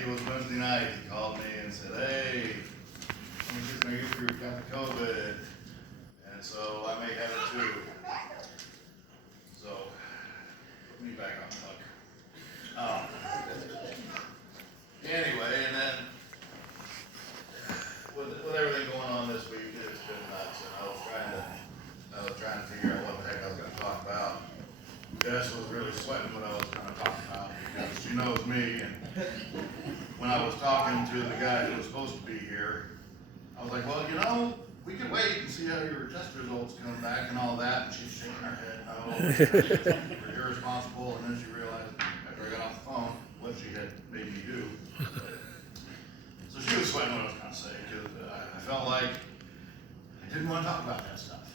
it was Wednesday night, he called me and said, hey, I'm just making sure you've got the COVID. And so I may have it too. So, put me back on the hook. Anyway, and then, with everything going on this week, it's been nuts, and I was trying to figure out what the heck I was gonna talk about. Jess was really sweating what I was gonna talk about, because she knows me, and when I was talking to the guy who was supposed to be here, I was like, well, you know, we can wait and see how your test results come back and all that, and she's shaking her head, no, you're irresponsible, and then she realized, after I got off the phone, what she had made me do. So she was sweating what I was gonna say, because I felt like I didn't want to talk about that stuff.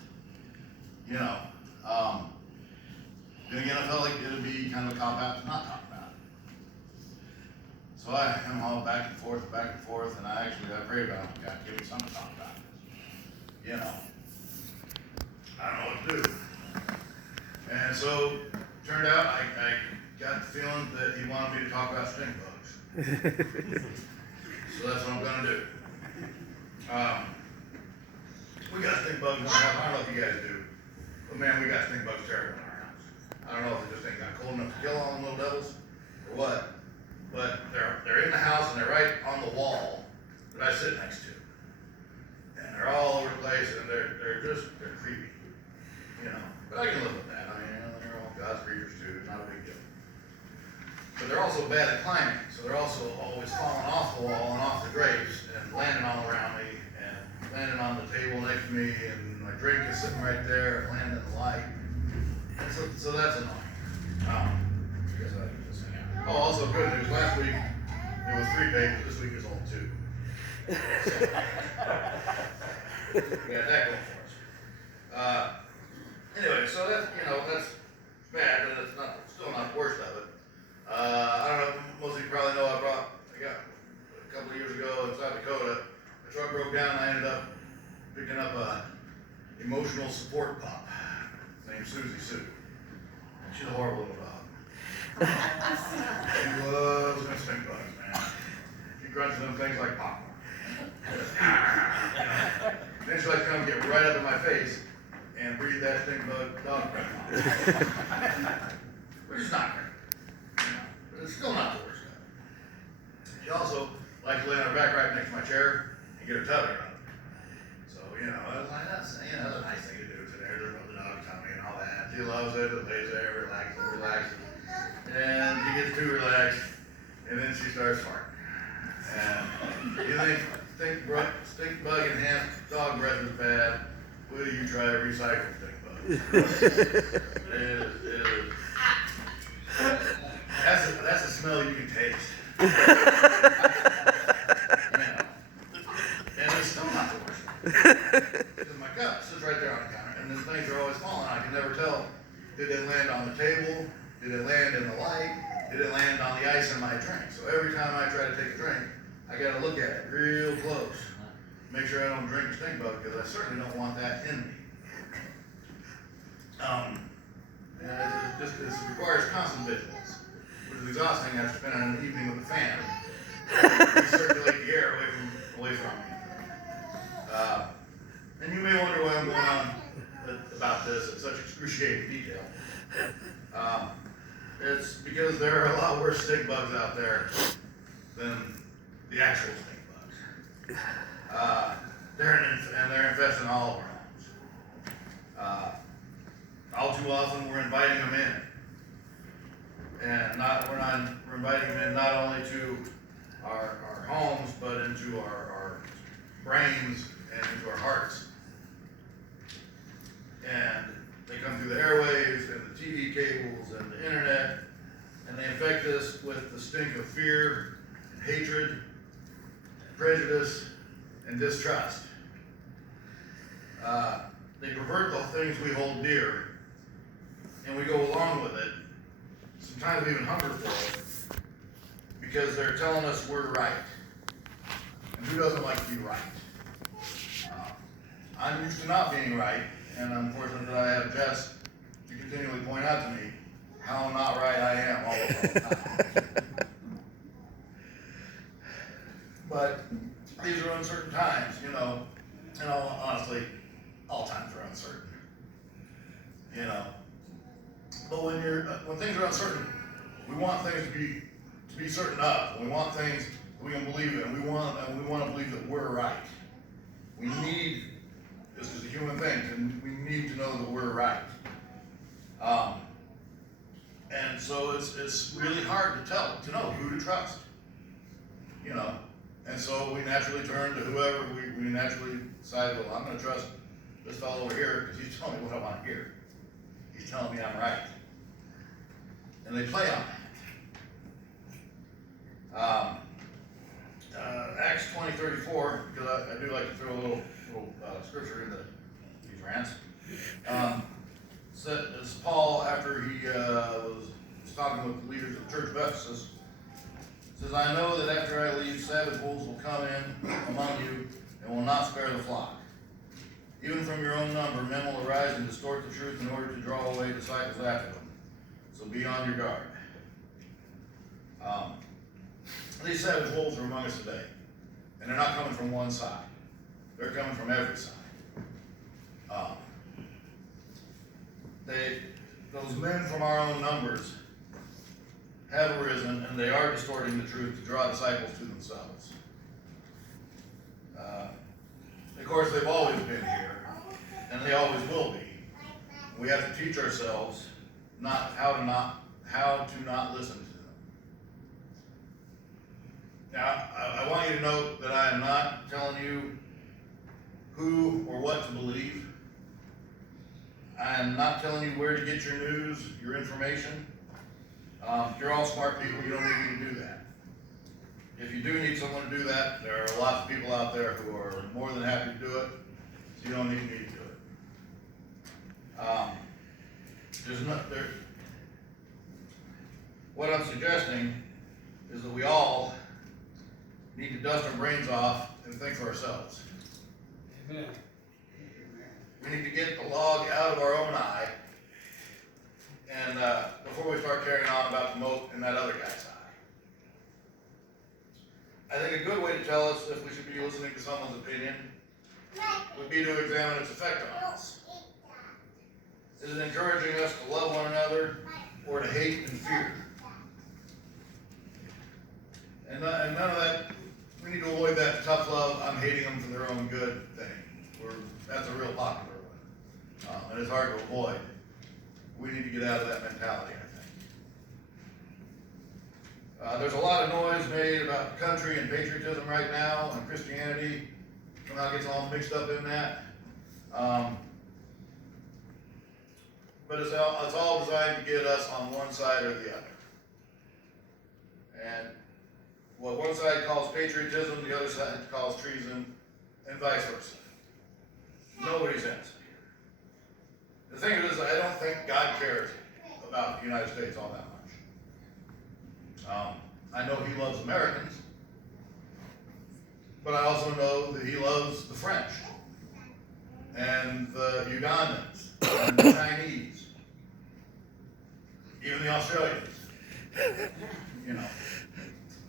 You know, then again, I felt like it would be kind of a cop-out to not talk about it. So I am all back and forth, and I prayed about it. God, give me something to talk about. You know, I don't know what to do. And so, turned out I got the feeling that he wanted me to talk about Stinkbugs. So that's what I'm gonna do. We got Stinkbugs in our house. I don't know if you guys do, but man, we got Stinkbugs terrible in our house. I don't know if it just ain't got cold enough to kill all them little devils or what, but they're in the house and they're right on the wall that I sit next to, and they're all over the place and they're creepy, you know. But I can live with that. I mean, you know, they're all God's creatures too. It's not a big deal. But they're also bad at climbing, so they're also always falling off the wall and off the drapes and landing all around me and landing on the table next to me, and my drink is sitting right there and landing in the light. And so that's annoying. I guess I can just hang out. Oh, also good news. Last week it was 3 pages. This week is only 2. So, we got that going for us. Anyway, so that's, you know, that's bad, but it's not still not the worst of it. I don't know, most of you probably know I got a couple of years ago in South Dakota, the truck broke down and I ended up picking up a emotional support pup named Susie Sue. And she's a horrible little dog. She loves them Stinkbugs, man. She crunches them things like popcorn. Then she likes to come get right up in my face and breathe that Stinkbug dog breath. Which is not great. But it's still not the worst of it. She also likes to lay on her back right next to my chair and get her tummy rubbed. So, you know, I was like, that's a nice thing to do today. To rub the dog's tummy and all that. She loves it, it lays there, relaxes. And she gets too relaxed, and then she starts farting. And you think Stinkbug enhanced dog breath is bad, will you try to recycle Stinkbugs? It is. That's a smell you can taste. You know. And it's still not the worst. Because my cup sits right there on the counter, and these things are always falling. I can never tell, did it land on the table? Did it land in the light? Did it land on the ice in my drink? So every time I try to take a drink, I gotta look at it real close. Make sure I don't drink a Stinkbug, because I certainly don't want that in me. And it requires constant vigilance, which is exhausting after spending an evening with a fan. Recirculate the air away from me. And you may wonder why I'm going on about this in such excruciating detail. It's because there are a lot worse Stinkbugs out there than the actual Stinkbugs. They're infesting all of our homes. All too often we're inviting them in. And we're inviting them in not only to our homes, but into our brains and into our hearts. And they come through the airwaves and the TV cables and the internet, and they infect us with the stink of fear and hatred, prejudice, and distrust. They pervert the things we hold dear, and we go along with it. Sometimes we even hunger for it, because they're telling us we're right. And who doesn't like to be right? I'm used to not being right, and I'm fortunate that I have Jess to continually point out to me how not right I am all the time. We want things to be certain of. We want things that we can believe in. We want to believe that we're right. We need, this is a human thing, and we need to know that we're right. And so it's really hard to know who to trust. You know, and so we naturally turn to whoever we naturally decide, well, I'm going to trust this fellow over here because he's telling me what I want to hear. He's telling me I'm right. And they play on that. Acts 20:34, because I do like to throw a little scripture into these rants. As Paul, after he was talking with the leaders of the church of Ephesus, says, I know that after I leave, savage wolves will come in among you and will not spare the flock. Even from your own number, men will arise and distort the truth in order to draw away disciples after them. So be on your guard. These savage wolves are among us today. And they're not coming from one side. They're coming from every side. Those men from our own numbers have arisen, and they are distorting the truth to draw disciples to themselves. Of course, they've always been here, and they always will be. We have to teach ourselves how to not listen to them. Now, I want you to note that I am not telling you who or what to believe. I am not telling you where to get your news, your information. You're all smart people. You don't need me to do that. If you do need someone to do that, there are lots of people out there who are more than happy to do it, so you don't need me to do it. What I'm suggesting is that we all need to dust our brains off and think for ourselves. Amen. We need to get the log out of our own eye, and before we start carrying on about the mote in that other guy's eye. I think a good way to tell us if we should be listening to someone's opinion would be to examine its effect on us. Is it encouraging us to love one another or to hate and fear? And none of that, we need to avoid that tough love, I'm hating them for their own good thing. That's a real popular one. And it's hard to avoid. We need to get out of that mentality, I think. There's a lot of noise made about the country and patriotism right now, and Christianity somehow gets all mixed up in that. But it's all designed to get us on one side or the other. And what one side calls patriotism, the other side calls treason, and vice versa. Nobody's innocent here. The thing is, I don't think God cares about the United States all that much. I know he loves Americans, but I also know that he loves the French, and the Ugandans, and the Chinese, even the Australians. You know,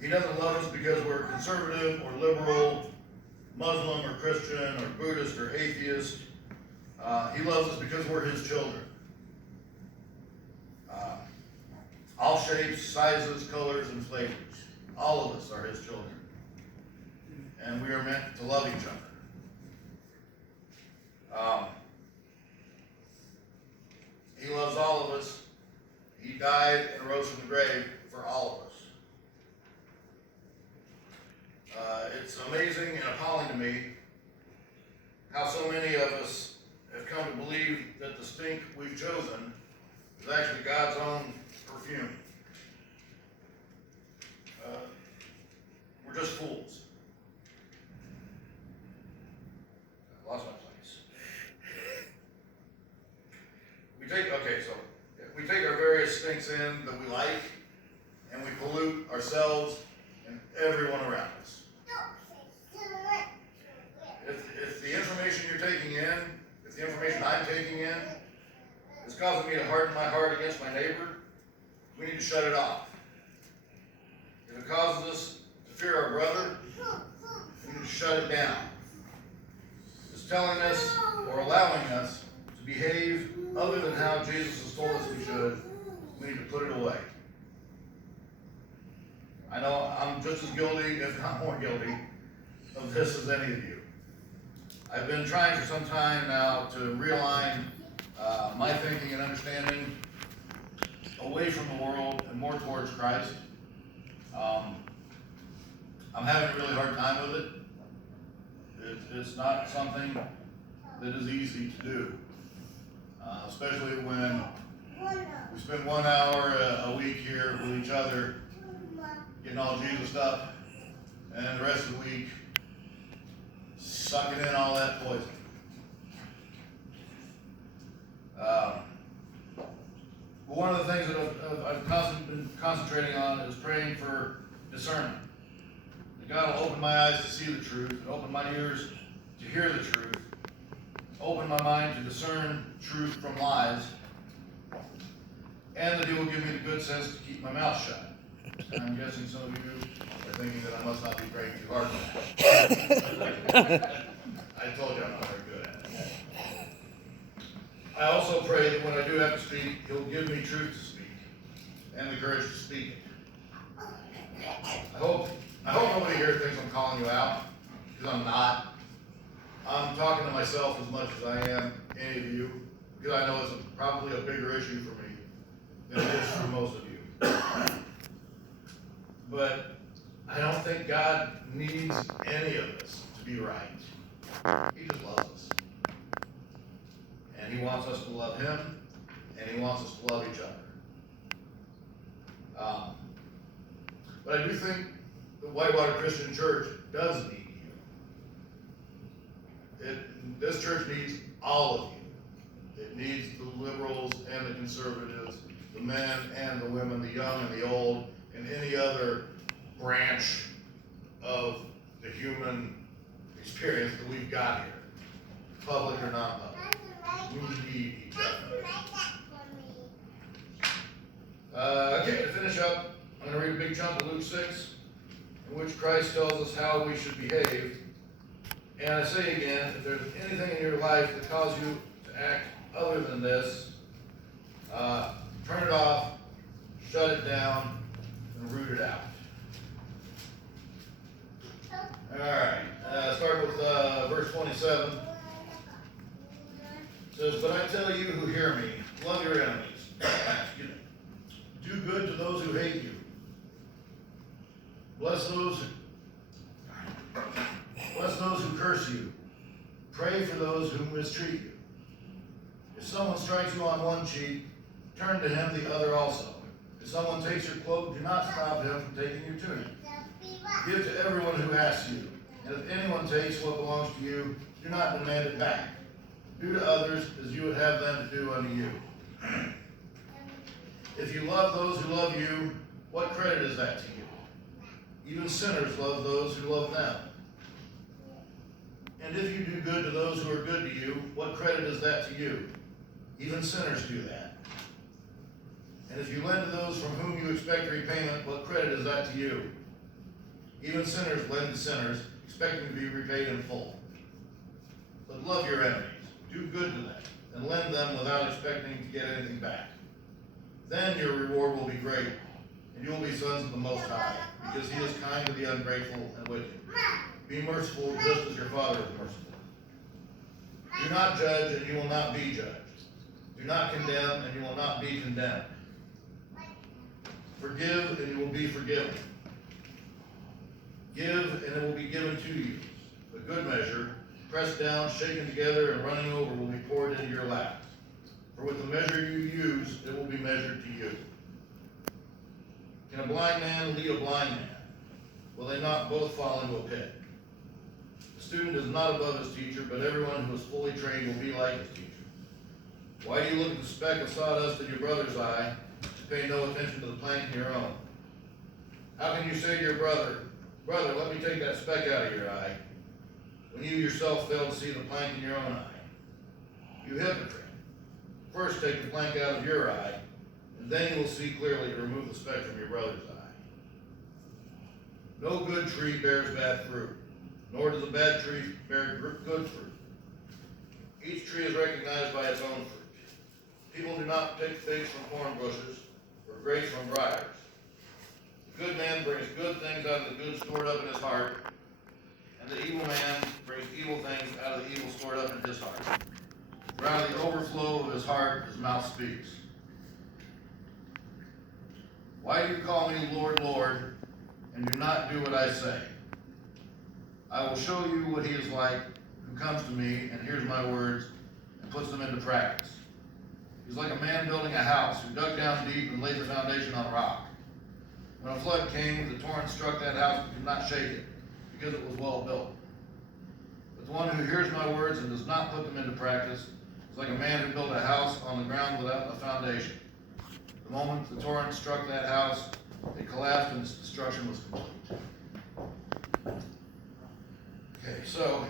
he doesn't love us because we're conservative or liberal, Muslim or Christian or Buddhist or atheist. He loves us because we're his children. All shapes, sizes, colors, and flavors. All of us are his children. And we are meant to love each other. He loves all of us. He died and rose from the grave for all of us. It's amazing and appalling to me how so many of us have come to believe that the stink we've chosen is actually God's own perfume. We're just fools. I lost my place. We take our various stinks in that we like, and we pollute ourselves and everyone around us. If the information you're taking in, if the information I'm taking in is causing me to harden my heart against my neighbor, we need to shut it off. If it causes us to fear our brother, we need to shut it down. If it's telling us or allowing us to behave other than how Jesus has told us we should, we need to put it away. I know I'm just as guilty, if not more guilty, of this as any of you. I've been trying for some time now to realign my thinking and understanding away from the world and more towards Christ. I'm having a really hard time with it. It's not something that is easy to do, especially when we spend 1 hour a week here with each other, getting all Jesus up, and the rest of the week sucking in all that poison. But one of the things that I've been concentrating on is praying for discernment. That God will open my eyes to see the truth, and open my ears to hear the truth, open my mind to discern truth from lies, and that He will give me the good sense to keep my mouth shut. And I'm guessing some of you are thinking that I must not be praying too hard for that. I told you I'm not very good at it. I also pray that when I do have to speak, He'll give me truth to speak and the courage to speak it. I hope nobody here thinks I'm calling you out, because I'm not. I'm talking to myself as much as I am any of you, because I know it's probably a bigger issue for me than it is for most of you. But I don't think God needs any of us to be right. He just loves us. And He wants us to love Him, and He wants us to love each other. But I do think the Whitewater Christian Church does need you. This church needs all of you. It needs the liberals and the conservatives, the men and the women, the young and the old, and any other branch of the human experience that we've got here, public or non-public. We need each other. Okay, to finish up, I'm going to read a big chunk of Luke 6, in which Christ tells us how we should behave. And I say again, if there's anything in your life that causes you to act other than this, turn it off, shut it down, and root it out. Alright, start with verse 27. It says, "But I tell you who hear me, love your enemies. Do good to those who hate you. Bless those who curse you. Pray for those who mistreat you. If someone strikes you on one cheek, turn to him the other also. If someone takes your cloak, do not stop him from taking your tunic. Give to everyone who asks you, and if anyone takes what belongs to you, do not demand it back. Do to others as you would have them to do unto you. If you love those who love you, what credit is that to you? Even sinners love those who love them. And if you do good to those who are good to you, what credit is that to you? Even sinners do that. And if you lend to those from whom you expect repayment, what credit is that to you? Even sinners lend to sinners, expecting to be repaid in full. But love your enemies, do good to them, and lend them without expecting to get anything back. Then your reward will be great, and you will be sons of the Most High, because He is kind to the ungrateful and wicked. Be merciful just as your Father is merciful. Do not judge, and you will not be judged. Do not condemn, and you will not be condemned. Forgive, and you will be forgiven. Give, and it will be given to you. A good measure, pressed down, shaken together, and running over, will be poured into your lap. For with the measure you use, it will be measured to you. Can a blind man lead a blind man? Will they not both fall into a pit? The student is not above his teacher, but everyone who is fully trained will be like his teacher. Why do you look at the speck of sawdust in your brother's eye, and pay no attention to the plank in your own? How can you say to your brother, "Brother, let me take that speck out of your eye," when you yourself fail to see the plank in your own eye? You hypocrite. First take the plank out of your eye, and then you will see clearly to remove the speck from your brother's eye. No good tree bears bad fruit, nor does a bad tree bear good fruit. Each tree is recognized by its own fruit. People do not pick figs from thorn bushes, or grapes from briars. A good man man brings good things out of the good stored up in his heart, and the evil man brings evil things out of the evil stored up in his heart. For out of the overflow of his heart, his mouth speaks. Why do you call me Lord, Lord, and do not do what I say? I will show you what he is like who comes to me and hears my words and puts them into practice. He's like a man building a house who dug down deep and laid the foundation on rock. When a flood came, the torrent struck that house and could not shake it, because it was well built. But the one who hears my words and does not put them into practice is like a man who built a house on the ground without a foundation. The moment the torrent struck that house, it collapsed and its destruction was complete. Okay, so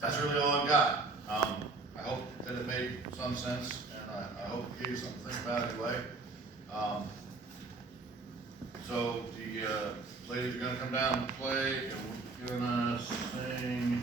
that's really all I've got. I hope that it made some sense, and I hope it gave you something to think about anyway. So the ladies are going to come down and play, and we're going to sing